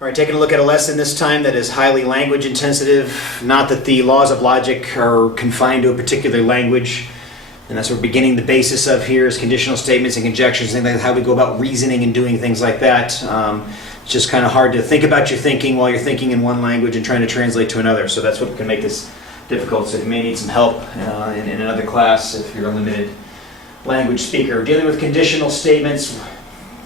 All right, taking a look at a lesson this time that is highly language intensive. Not that the laws of logic are confined to a particular language. And that's what we're beginning the basis of here is conditional statements and conjectures, things like how we go about reasoning and doing things like that. It's just kind of hard to think about your thinking while you're thinking in one language and trying to translate to another. So that's what can make this difficult. So you may need some help in another class if you're a limited language speaker. Dealing with conditional statements,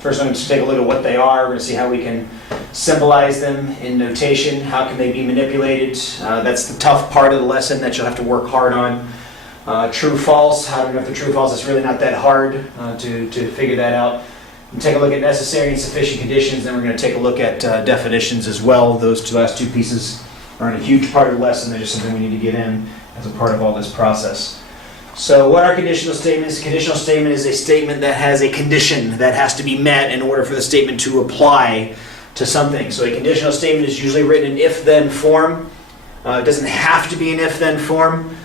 first I'm going to take a look at what they are. We're going to see how we can symbolize them in notation. How can they be manipulated? That's the tough part of the lesson that you'll have to work hard on. True, false. How do we know if they're true, false? It's really not that hard to figure that out. We'll take a look at necessary and sufficient conditions. Then we're going to take a look at definitions as well. Those last two pieces aren't a huge part of the lesson. They're just something we need to get in as a part of all this process. So what are conditional statements? A conditional statement is a statement that has a condition that has to be met in order for the statement to apply to something. So a conditional statement is usually written in if-then form. It doesn't have to be an if-then form.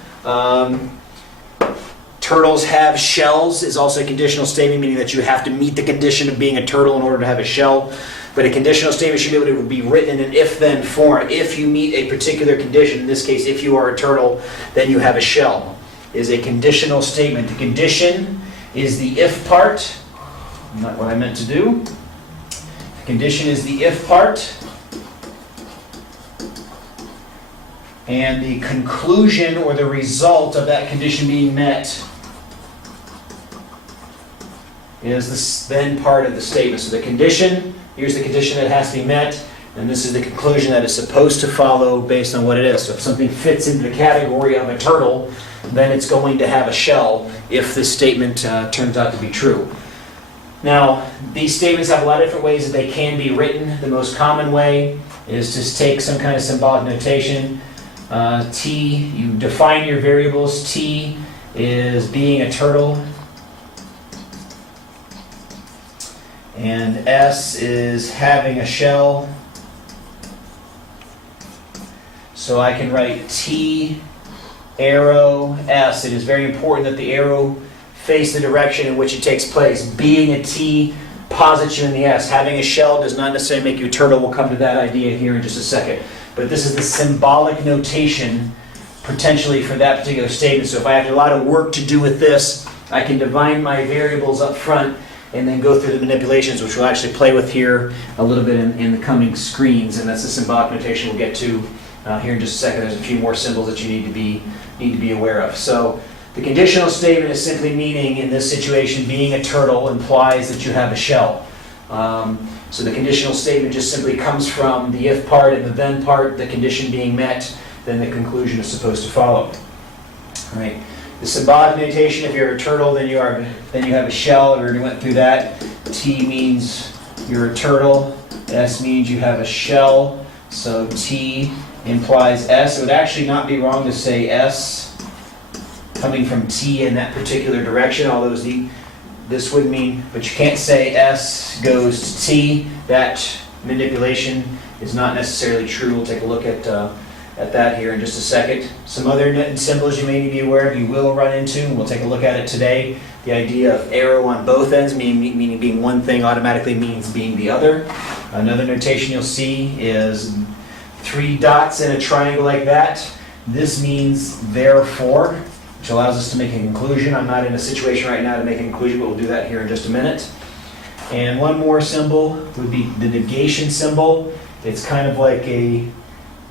Turtles have shells is also a conditional statement, meaning that you have to meet the condition of being a turtle in order to have a shell. But a conditional statement should be able to be written in an if-then form. If you meet a particular condition, in this case, if you are a turtle, then you have a shell. Is a conditional statement. The condition is the if part. Not what I meant to do. The condition is the if part. And the conclusion or the result of that condition being met is this then part of the statement. So the condition, here's the condition that has to be met, and this is the conclusion that is supposed to follow based on what it is. So if something fits into the category of a turtle, then it's going to have a shell if this statement turns out to be true. Now, these statements have a lot of different ways that they can be written. The most common way is to take some kind of symbolic notation. T, you define your variables. T is being a turtle. And S is having a shell. So I can write T, arrow, S. It is very important that the arrow face the direction in which it takes place. Being a T posits you in the S. Having a shell does not necessarily make you a turtle. We'll come to that idea here in just a second. But this is the symbolic notation potentially for that particular statement. So if I have a lot of work to do with this, I can define my variables up front and then go through the manipulations, which we'll actually play with here a little bit in the coming screens. And that's the symbolic notation we'll get to here in just a second. There's a few more symbols that you need to be aware of. So the conditional statement is simply meaning, in this situation, being a turtle implies that you have a shell. So the conditional statement just simply comes from the if part and the then part, the condition being met, then the conclusion is supposed to follow. All right. The symbolic notation, if you're a turtle, then you have a shell. We already went through that. T means you're a turtle. S means you have a shell. So T implies S. It would actually not be wrong to say S coming from T in that particular direction, although this would mean, but you can't say S goes to T. That manipulation is not necessarily true. We'll take a look at that here in just a second. Some other symbols you may need to be aware of, you will run into, and we'll take a look at it today. The idea of arrow on both ends, meaning being one thing automatically means being the other. Another notation you'll see is 3 dots in a triangle like that. This means therefore, which allows us to make a conclusion. I'm not in a situation right now to make a conclusion, but we'll do that here in just a minute. And one more symbol would be the negation symbol. It's kind of like a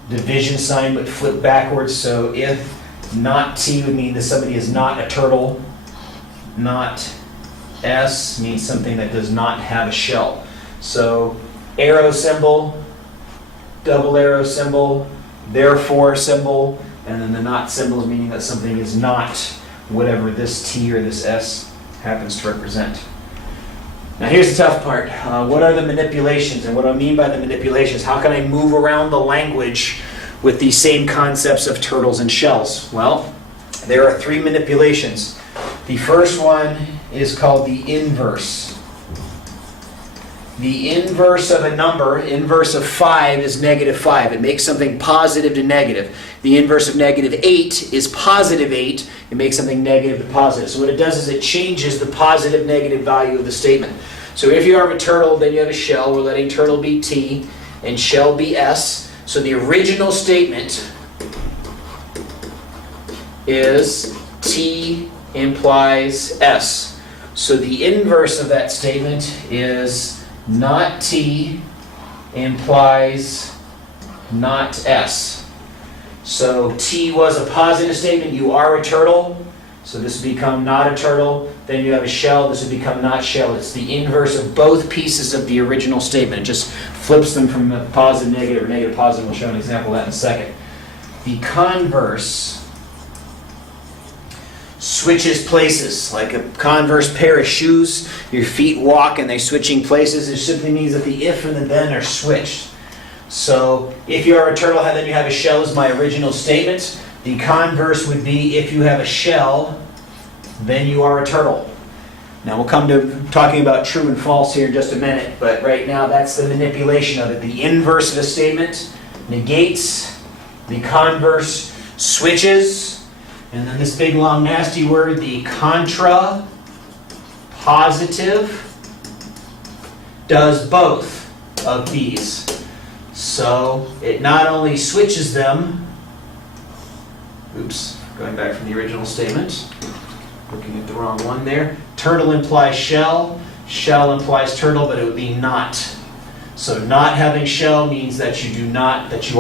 division sign, but flipped backwards. So if not T would mean that somebody is not a turtle. Not S means something that does not have a shell. So arrow symbol, double arrow symbol, therefore symbol, and then the not symbol is meaning that something is not whatever this T or this S happens to represent. Now here's the tough part. What are the manipulations? And what I mean by the manipulations, how can I move around the language with these same concepts of turtles and shells? Well, there are 3 manipulations. The first one is called the inverse. The inverse of a number, inverse of 5 is -5. It makes something positive to negative. The inverse of -8 is +8. It makes something negative to positive. So what it does is it changes the positive-negative value of the statement. So if you are a turtle, then you have a shell. We're letting turtle be T. and shall be S. So the original statement is T implies S. So the inverse of that statement is not T implies not S. So T was a positive statement, you are a turtle. So this would become not a turtle. Then you have a shell, this would become not shell. It's the inverse of both pieces of the original statement. It just flips them from a positive, negative, or negative, positive. We'll show an example of that in a second. The converse switches places. Like a converse pair of shoes, your feet walk and they switching places. It simply means that the if and the then are switched. So if you are a turtle, then you have a shell is my original statement. The converse would be if you have a shell, then you are a turtle. Now we'll come to talking about true and false here in just a minute, but right now that's the manipulation of it. The inverse of a statement negates, the converse switches, and then this big long nasty word, the contrapositive, does both of these. So it not only switches them, oops, going back from the original statement, looking at the wrong one there. Turtle implies shell, shell implies turtle, but it would be not. So not having shell means that you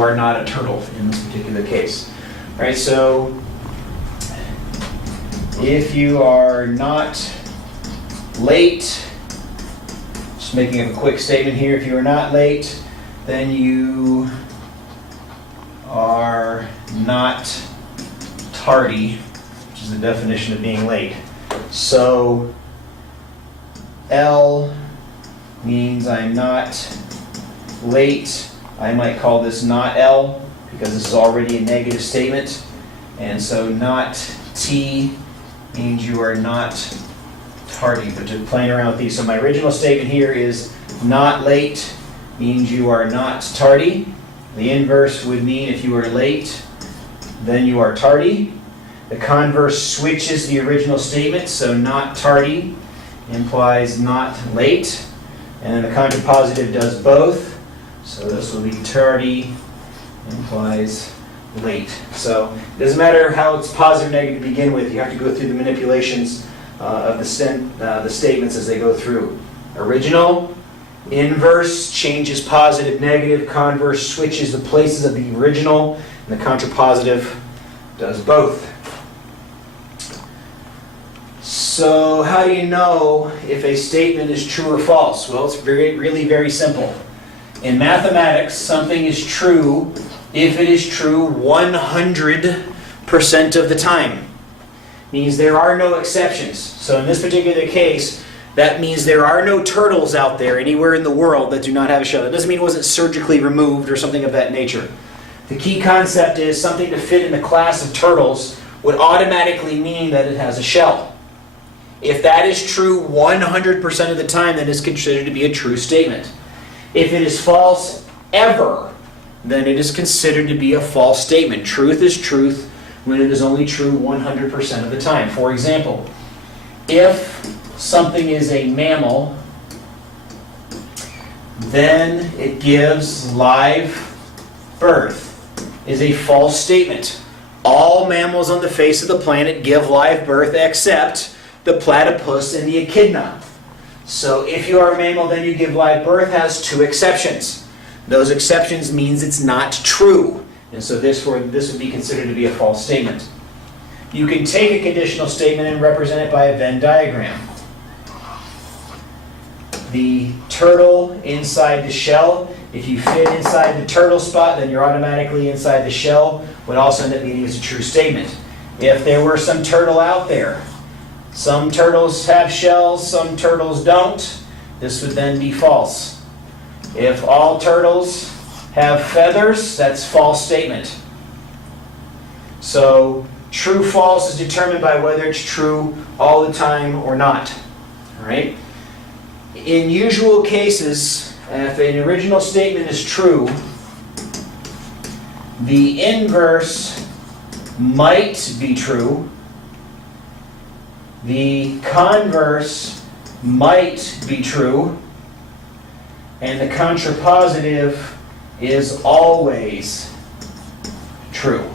are not a turtle in this particular case. All right, so if you are not late, just making a quick statement here, if you are not late, then you are not tardy, which is the definition of being late. So L means I'm not late. I might call this not L because this is already a negative statement. And so not T means you are not tardy, but just playing around with these. So my original statement here is not late means you are not tardy. The inverse would mean if you are late, then you are tardy. The converse switches the original statement, so not tardy implies not late. And then the contrapositive does both. So this will be tardy implies late. So it doesn't matter how it's positive or negative to begin with. You have to go through the manipulations of the statements as they go through. Original, inverse changes positive, negative. Converse switches the places of the original. And the contrapositive does both. So how do you know if a statement is true or false? Well, it's really very simple. In mathematics, something is true if it is true 100% of the time. Means there are no exceptions. So in this particular case, that means there are no turtles out there anywhere in the world that do not have a shell. That doesn't mean it wasn't surgically removed or something of that nature. The key concept is something to fit in the class of turtles would automatically mean that it has a shell. If that is true 100% of the time, then it's considered to be a true statement. If it is false ever, then it is considered to be a false statement. Truth is truth when it is only true 100% of the time. For example, if something is a mammal, then it gives live birth, is a false statement. All mammals on the face of the planet give live birth except the platypus and the echidna. So if you are a mammal, then you give live birth has two exceptions. Those exceptions means it's not true. And so this would be considered to be a false statement. You can take a conditional statement and represent it by a Venn diagram. The turtle inside the shell, if you fit inside the turtle spot, then you're automatically inside the shell, would also end up meaning it's a true statement. If there were some turtle out there, some turtles have shells, some turtles don't, this would then be false. If all turtles have feathers, that's false statement. So true false is determined by whether it's true all the time or not. All right? In usual cases, if an original statement is true, the inverse might be true. The converse might be true. And the contrapositive is always true.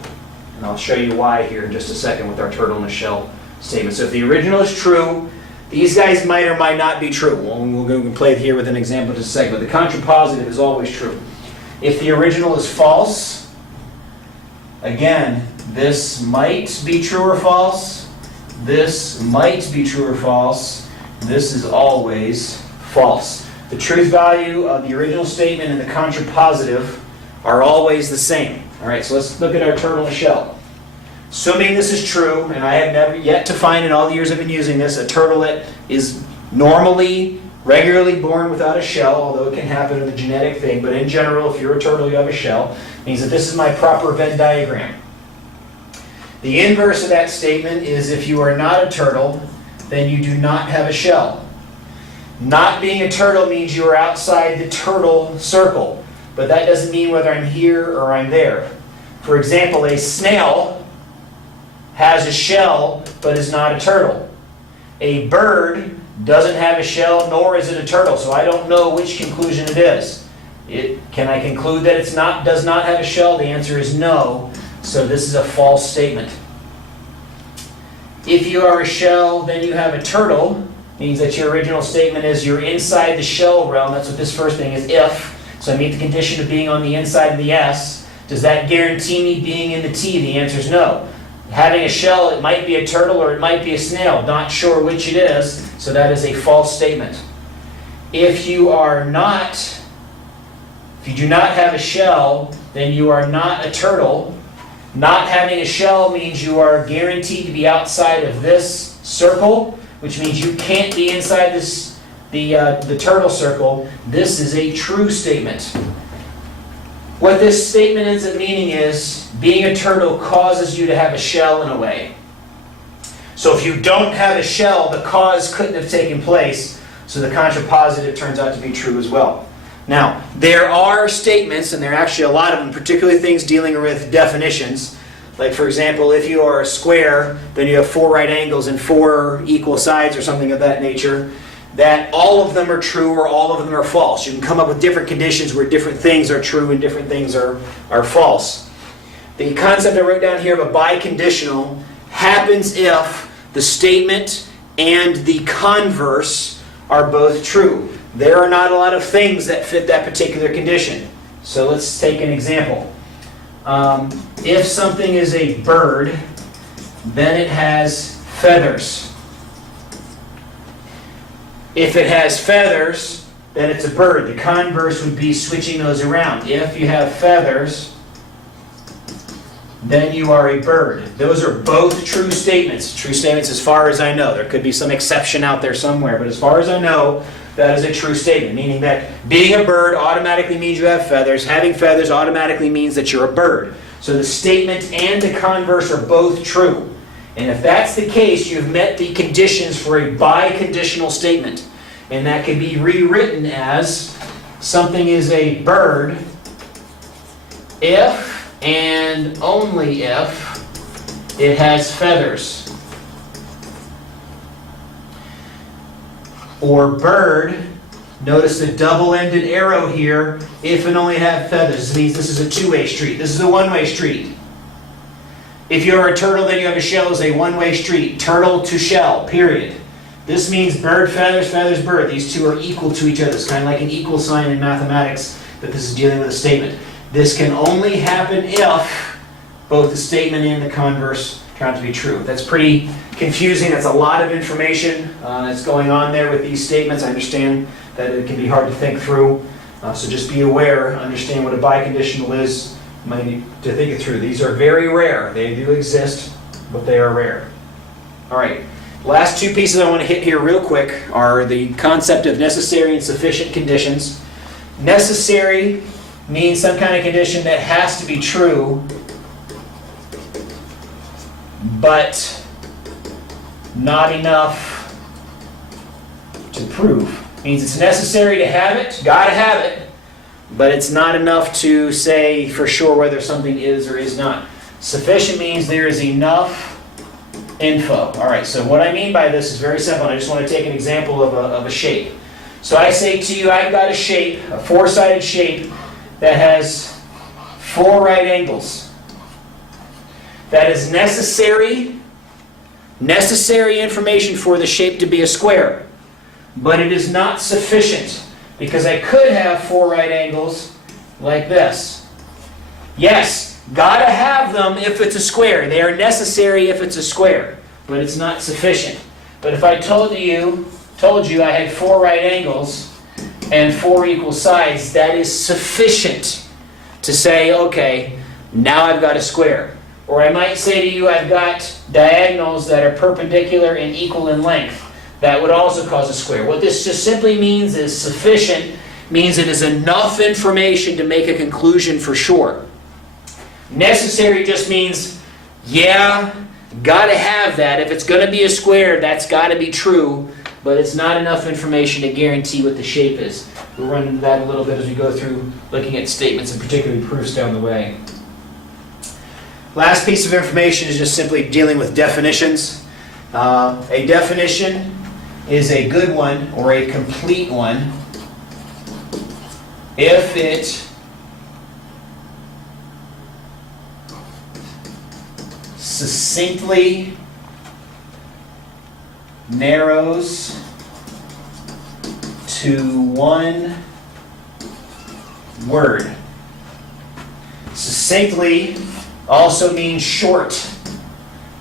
And I'll show you why here in just a second with our turtle in the shell statement. So if the original is true, these guys might or might not be true. We'll go and play here with an example in just a second. But the contrapositive is always true. If the original is false, again, this might be true or false. This might be true or false. This is always false. The truth value of the original statement and the contrapositive are always the same. All right, so let's look at our turtle and shell. Assuming this is true, and I have never yet to find in all the years I've been using this, a turtle that is normally, regularly born without a shell, although it can happen in a genetic thing, but in general, if you're a turtle, you have a shell, means that this is my proper Venn diagram. The inverse of that statement is if you are not a turtle, then you do not have a shell. Not being a turtle means you are outside the turtle circle, but that doesn't mean whether I'm here or I'm there. For example, a snail has a shell, but is not a turtle. A bird doesn't have a shell, nor is it a turtle, so I don't know which conclusion it is. Can I conclude that it does not have a shell? The answer is no, so this is a false statement. If you are a shell, then you have a turtle, means that your original statement is you're inside the shell realm. That's what this first thing is, if. So I meet the condition of being on the inside of the S. Does that guarantee me being in the T? The answer is no. Having a shell, it might be a turtle or it might be a snail. Not sure which it is, so that is a false statement. If you do not have a shell, then you are not a turtle. Not having a shell means you are guaranteed to be outside of this circle, which means you can't be inside the turtle circle. This is a true statement. What this statement ends up meaning is being a turtle causes you to have a shell in a way. So if you don't have a shell, the cause couldn't have taken place, so the contrapositive turns out to be true as well. Now, there are statements, and there are actually a lot of them, particularly things dealing with definitions. Like, for example, if you are a square, then you have 4 right angles and 4 equal sides or something of that nature. That all of them are true or all of them are false. You can come up with different conditions where different things are true and different things are false. The concept I wrote down here of a biconditional happens if the statement and the converse are both true. There are not a lot of things that fit that particular condition. So let's take an example. If something is a bird, then it has feathers. If it has feathers, then it's a bird. The converse would be switching those around. If you have feathers, then you are a bird. Those are both true statements. True statements as far as I know. There could be some exception out there somewhere, but as far as I know, that is a true statement, meaning that being a bird automatically means you have feathers. Having feathers automatically means that you're a bird. So the statement and the converse are both true. And if that's the case, you've met the conditions for a biconditional statement. And that can be rewritten as something is a bird if and only if it has feathers. Or bird, notice the double-ended arrow here, if and only have feathers. This means this is a two-way street. This is a one-way street. If you're a turtle, then you have a shell is a one-way street. Turtle to shell, period. This means bird, feathers, feathers, bird. These two are equal to each other. It's kind of like an equal sign in mathematics, but this is dealing with a statement. This can only happen if both the statement and the converse turn out to be true. That's pretty confusing. That's a lot of information that's going on there with these statements. I understand that it can be hard to think through. So just be aware, understand what a biconditional is. You might need to think it through. These are very rare. They do exist, but they are rare. All right. Last two pieces I want to hit here real quick are the concept of necessary and sufficient conditions. Necessary means some kind of condition that has to be true, but not enough to prove. Means it's necessary to have it, gotta have it, but it's not enough to say for sure whether something is or is not. Sufficient means there is enough info. All right, so what I mean by this is very simple. I just want to take an example of a shape. So I say to you, I've got a shape, a four-sided shape, that has 4 right angles. That is necessary information for the shape to be a square. But it is not sufficient, because I could have 4 right angles like this. Yes, gotta have them if it's a square. They are necessary if it's a square, but it's not sufficient. But if I told you I had 4 right angles and 4 equal sides, that is sufficient to say, okay, now I've got a square. Or I might say to you, I've got diagonals that are perpendicular and equal in length. That would also cause a square. What this just simply means is sufficient means it is enough information to make a conclusion for sure. Necessary just means, yeah, gotta have that. If it's going to be a square, that's got to be true, but it's not enough information to guarantee what the shape is. We'll run into that a little bit as we go through looking at statements and particularly proofs down the way. Last piece of information is just simply dealing with definitions. A definition is a good one or a complete one if it succinctly narrows to one word. Succinctly also means short.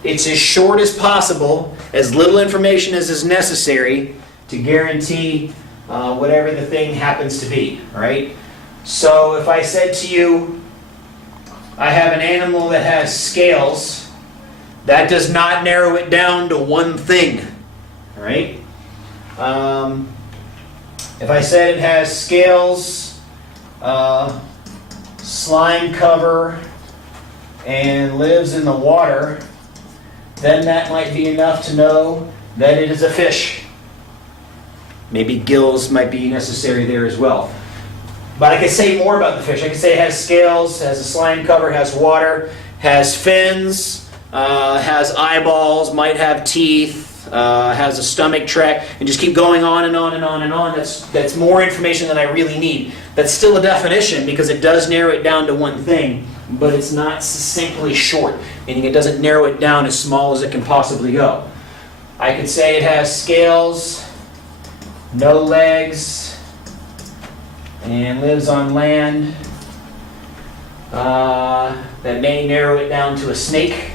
It's as short as possible, as little information as is necessary to guarantee whatever the thing happens to be, right? So if I said to you, I have an animal that has scales, that does not narrow it down to one thing, right? If I said it has scales, slime cover, and lives in the water, then that might be enough to know that it is a fish. Maybe gills might be necessary there as well. But I could say more about the fish. I could say it has scales, has a slime cover, has water, has fins, has eyeballs, might have teeth, has a stomach tract, and just keep going on and on and on and on. That's more information than I really need. That's still a definition because it does narrow it down to one thing, but it's not succinctly short, meaning it doesn't narrow it down as small as it can possibly go. I could say it has scales, no legs, and lives on land. That may narrow it down to a snake.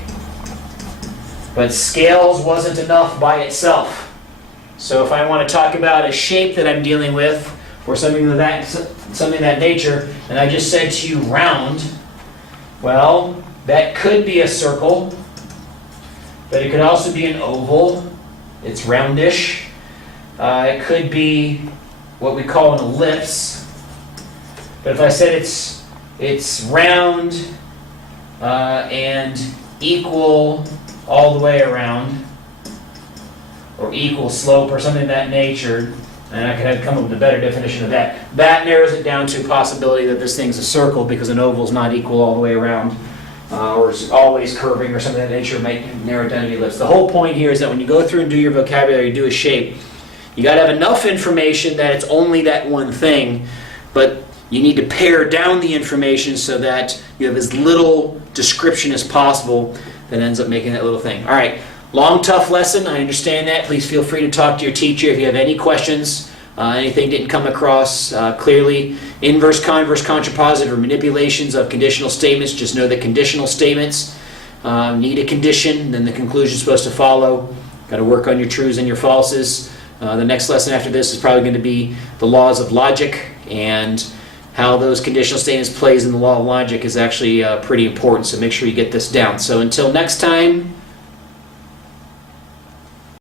But scales wasn't enough by itself. So if I want to talk about a shape that I'm dealing with, or something of that nature, and I just said to you round, well, that could be a circle, but it could also be an oval. It's roundish. It could be what we call an ellipse. But if I said it's round and equal all the way around, or equal slope, or something of that nature, and I could come up with a better definition of that. That narrows it down to a possibility that this thing's a circle because an oval is not equal all the way around, or is always curving, or something of that nature might narrow it down to the ellipse. The whole point here is that when you go through and do your vocabulary, do a shape, you got to have enough information that it's only that one thing, but you need to pare down the information so that you have as little description as possible that ends up making that little thing. All right, long, tough lesson. I understand that. Please feel free to talk to your teacher if you have any questions. Anything didn't come across clearly. Inverse, converse, contrapositive, or manipulations of conditional statements. Just know that conditional statements need a condition, then the conclusion is supposed to follow. Got to work on your truths and your falses. The next lesson after this is probably going to be the laws of logic, and how those conditional statements plays in the law of logic is actually pretty important, so make sure you get this down. So until next time,